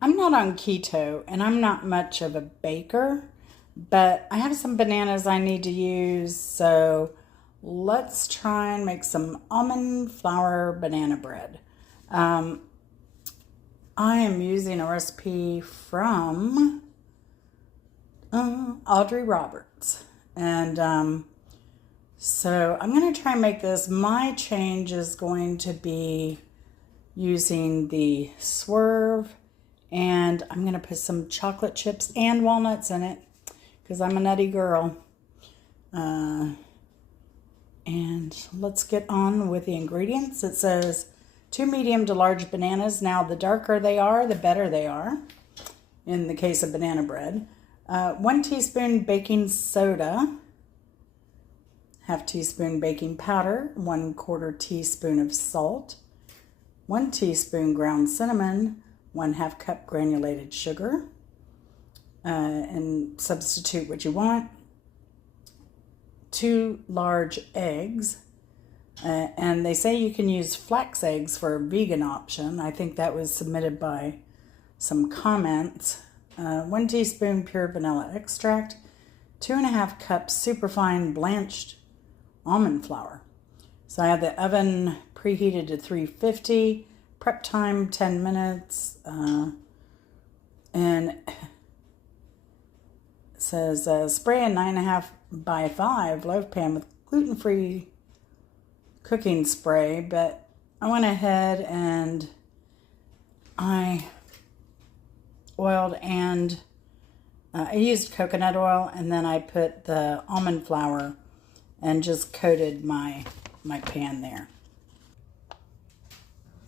I'm not on keto and I'm not much of a baker, but I have some bananas I need to use. So let's try and make some almond flour banana bread. Um, I am using a recipe from Audrey Roberts. And so I'm going to try and make this. My change is going to be using the Swerve, and I'm going to put some chocolate chips and walnuts in it because I'm a nutty girl. And let's get on with the ingredients. It says 2 medium to large bananas. Now, the darker they are, the better they are in the case of banana bread. 1 teaspoon baking soda, half teaspoon baking powder, 1/4 teaspoon of salt, 1 teaspoon ground cinnamon, 1/2 cup granulated sugar, and substitute what you want. 2 large eggs, and they say you can use flax eggs for a vegan option. I think that was submitted by some comments. 1 teaspoon pure vanilla extract, 2.5 cups superfine blanched almond flour. So I have the oven preheated to 350, prep time 10 minutes, and it says spray a 9.5 by 5 loaf pan with gluten-free cooking spray, but I went ahead and I oiled and I used coconut oil, and then I put the almond flour and just coated my pan there.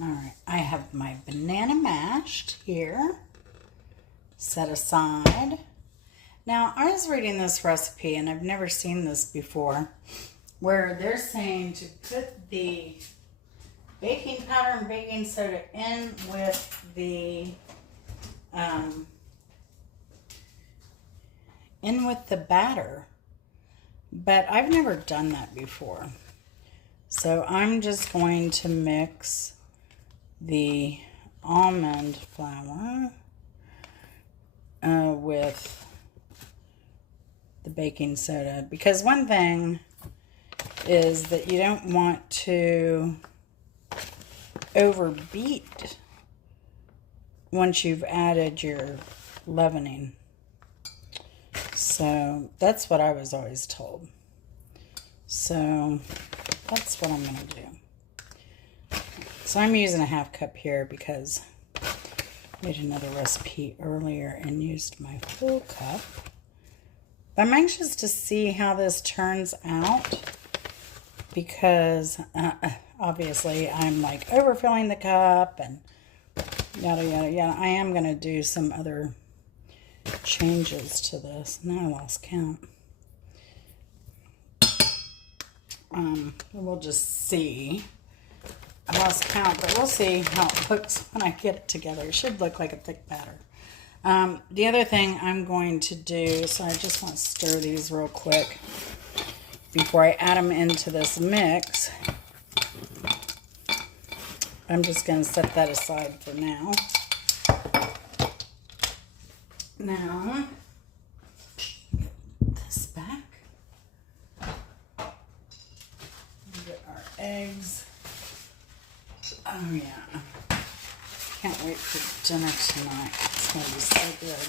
All right, I have my banana mashed here, set aside. Now, I was reading this recipe, and I've never seen this before, where they're saying to put the baking powder and baking soda in with the batter. But I've never done that before. So I'm just going to mix the almond flour with the baking soda. Because one thing is that you don't want to overbeat once you've added your leavening. So that's what I was always told. So that's what I'm going to do. So I'm using a 1/2 cup here because I made another recipe earlier and used my full cup. But I'm anxious to see how this turns out because obviously I'm like overfilling the cup and yada yada yada. I am going to do some other changes to this. Now I lost count. We'll just see. I lost count, but we'll see how it looks when I get it together. It should look like a thick batter. The other thing I'm going to do, so I just want to stir these real quick before I add them into this mix. I'm just going to set that aside for now. Now, get this back. Get our eggs. Oh yeah. Can't wait for dinner tonight. It's going to be so good.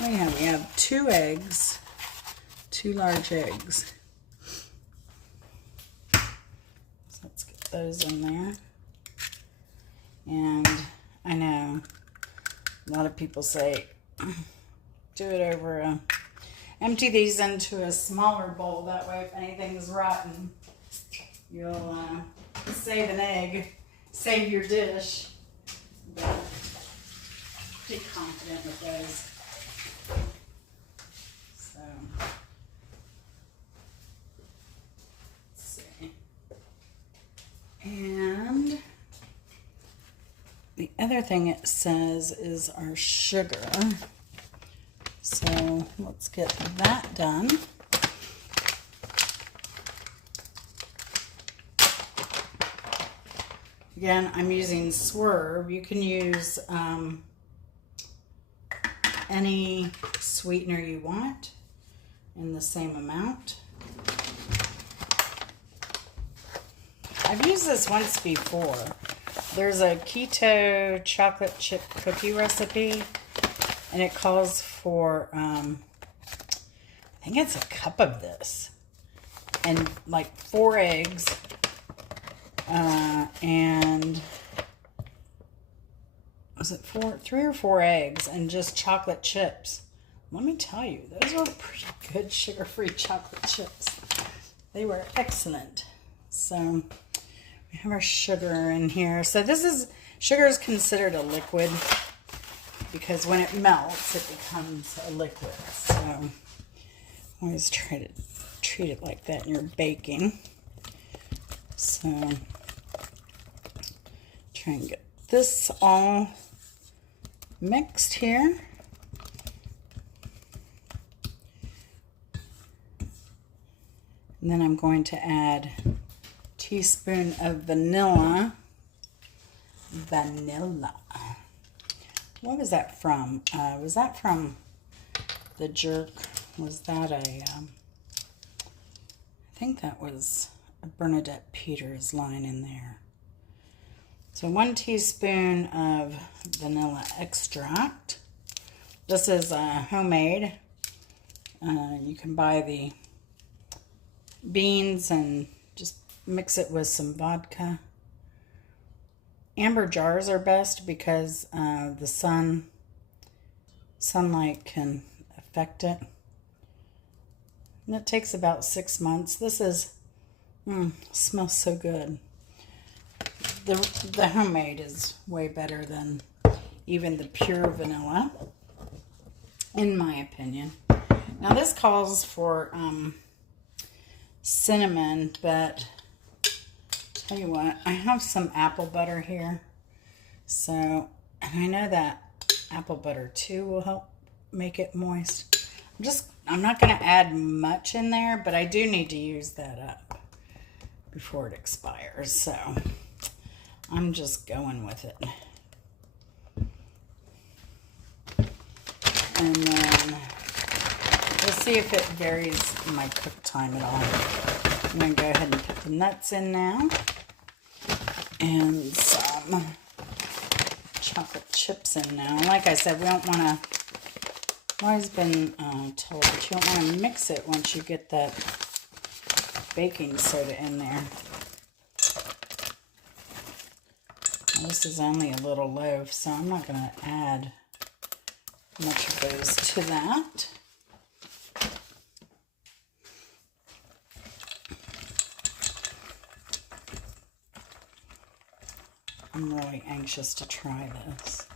We have 2 eggs, 2 large eggs. So let's get those in there. And I know a lot of people say, do it over empty these into a smaller bowl. That way, if anything's rotten, you'll save an egg, save your dish. But pretty confident with those. So, let's see. And the other thing it says is our sugar. So let's get that done. Again, I'm using Swerve. You can use any sweetener you want in the same amount. I've used this once before. There's a keto chocolate chip cookie recipe, and it calls for, I think it's a cup of this, and like 4 eggs, and was it 3 or 4 eggs, and just chocolate chips. Let me tell you, those were pretty good sugar-free chocolate chips. They were excellent. So we have our sugar in here. So sugar is considered a liquid because when it melts, it becomes a liquid. So always try to treat it like that when you're baking. So try and get this all mixed here. And then I'm going to add a teaspoon of vanilla. What was that from? Was that from The Jerk? Was that I think that was a Bernadette Peters line in there. So 1 teaspoon of vanilla extract. This is homemade. You can buy the beans and just mix it with some vodka. Amber jars are best because the sunlight can affect it. And it takes about 6 months. This is, smells so good. The homemade is way better than even the pure vanilla, in my opinion. Now this calls for cinnamon, but tell you what, I have some apple butter here. So, and I know that apple butter too will help make it moist. I'm not going to add much in there, but I do need to use that up before it expires. So I'm just going with it. And then we'll see if it varies my cook time at all. I'm going to go ahead and put the nuts in now. And some chocolate chips in now. Like I said, we don't want to, I've always been told that you don't want to mix it once you get that baking soda in there. Now, this is only a little loaf, so I'm not going to add much of those to that. I'm really anxious to try this.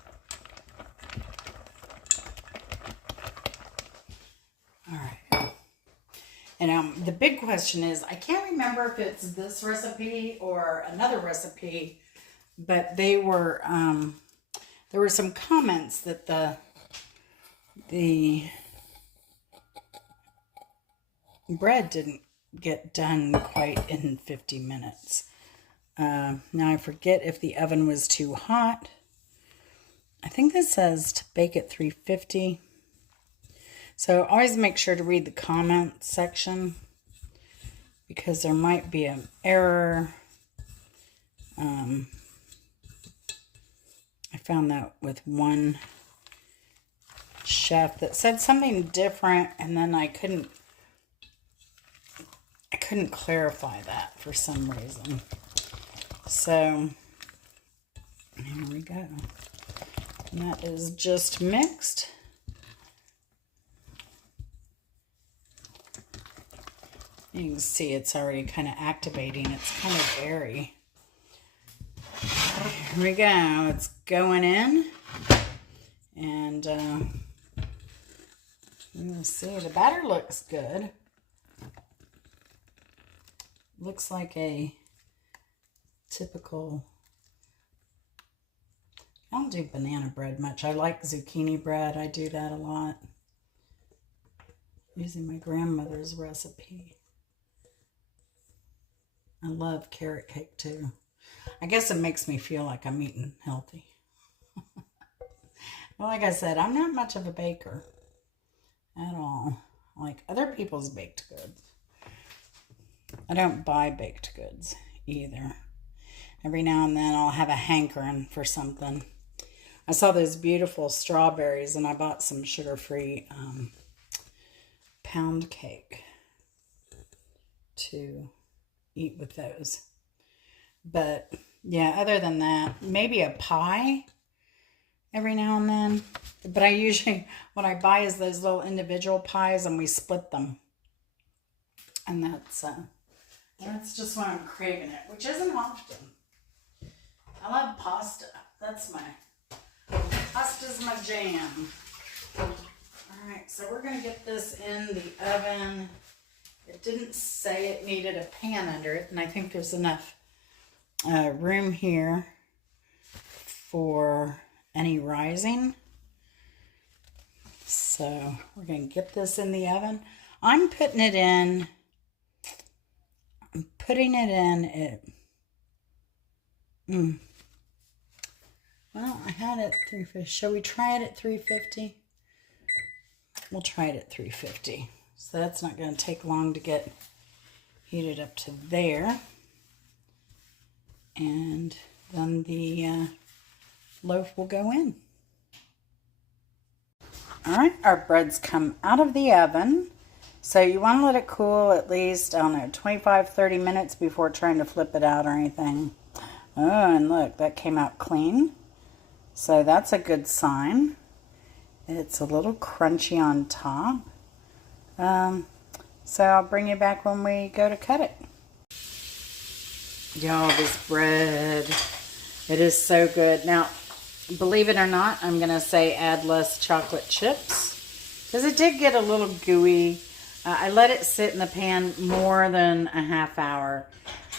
All right. And the big question is, I can't remember if it's this recipe or another recipe, but they were, there were some comments that the bread didn't get done quite in 50 minutes. Now I forget if the oven was too hot. I think this says to bake at 350. So always make sure to read the comment section because there might be an error. I found that with one chef that said something different, and then I couldn't clarify that for some reason. So here we go. And that is just mixed. You can see it's already kind of activating. It's kind of airy. Here we go. It's going in. And let's see. The batter looks good. Looks like a typical, I don't do banana bread much. I like zucchini bread. I do that a lot. Using my grandmother's recipe. I love carrot cake too. I guess it makes me feel like I'm eating healthy. Well, like I said, I'm not much of a baker at all. I like other people's baked goods. I don't buy baked goods either. Every now and then I'll have a hankering for something. I saw those beautiful strawberries and I bought some sugar-free pound cake to eat with those. But yeah, other than that, maybe a pie every now and then. But I usually, what I buy is those little individual pies and we split them. And that's just when I'm craving it, which isn't often. I love pasta. Pasta's my jam. Alright, so we're going to get this in the oven. It didn't say it needed a pan under it, and I think there's enough room here for any rising. So we're going to get this in the oven. I'm putting it in well, I had it at 350. Shall we try it at 350? We'll try it at 350. So that's not going to take long to get heated up to there. And then the loaf will go in. All right, our bread's come out of the oven. So you want to let it cool at least, I don't know, 25, 30 minutes before trying to flip it out or anything. Oh, and look, that came out clean. So that's a good sign. It's a little crunchy on top. So I'll bring you back when we go to cut it. Y'all, this bread, it is so good. Now, believe it or not, I'm going to say add less chocolate chips because it did get a little gooey. I let it sit in the pan more than a half hour.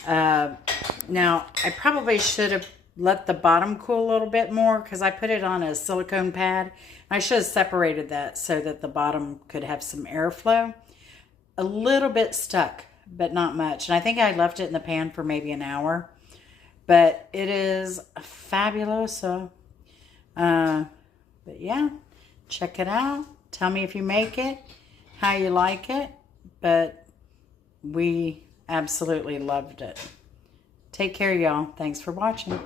Now, I probably should have let the bottom cool a little bit more because I put it on a silicone pad. I should have separated that so that the bottom could have some airflow. A little bit stuck, but not much. And I think I left it in the pan for maybe an hour. But it is fabulous. So, but yeah, check it out. Tell me if you make it, how you like it. But we absolutely loved it. Take care, y'all. Thanks for watching.